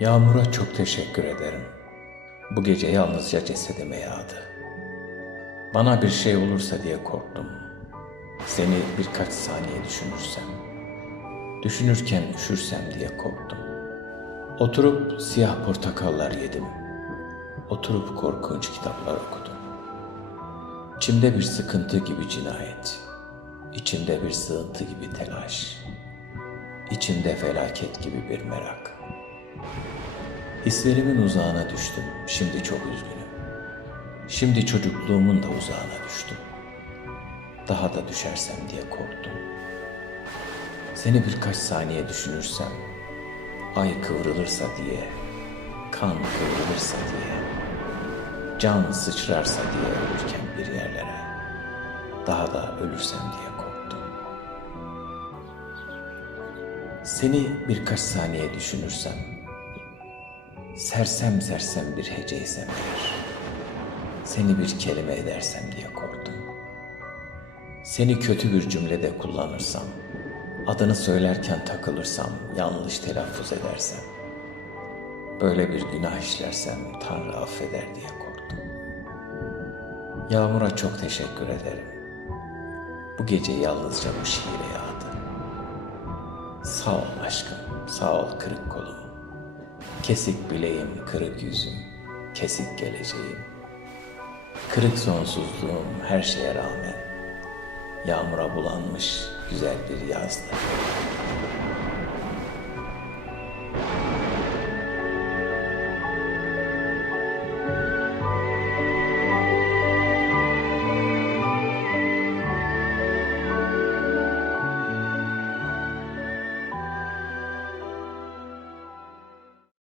Yağmura çok teşekkür ederim. Bu gece yalnızca cesedime yağdı. Bana bir şey olursa diye korktum. Seni birkaç saniye düşünürsem, düşünürken üşürsem diye korktum. Oturup siyah portakallar yedim. Oturup korkunç kitaplar okudum. İçimde bir sıkıntı gibi cinayet, içimde bir sığıntı gibi telaş, içimde felaket gibi bir merak. Hislerimin uzağına düştüm, şimdi çok üzgünüm. Şimdi çocukluğumun da uzağına düştüm. Daha da düşersem diye korktum. Seni birkaç saniye düşünürsem, ay kıvrılırsa diye, kan kıvrılırsa diye, can sıçrarsa diye ölürken bir yerlere, daha da ölürsem diye korktum. Seni birkaç saniye düşünürsem, sersem sersem bir heceysem eğer, seni bir kelime edersem diye korktum. Seni kötü bir cümlede kullanırsam, adını söylerken takılırsam, yanlış telaffuz edersem, böyle bir günah işlersem Tanrı affeder diye korktum. Yağmura çok teşekkür ederim. Bu gece yalnızca bu şiire yağdı. Sağ ol aşkım, sağ ol kırık kolum. Kesik bileğim, kırık yüzüm, kesik geleceğim. Kırık sonsuzluğum her şeye rağmen, yağmura bulanmış güzel bir yazdı.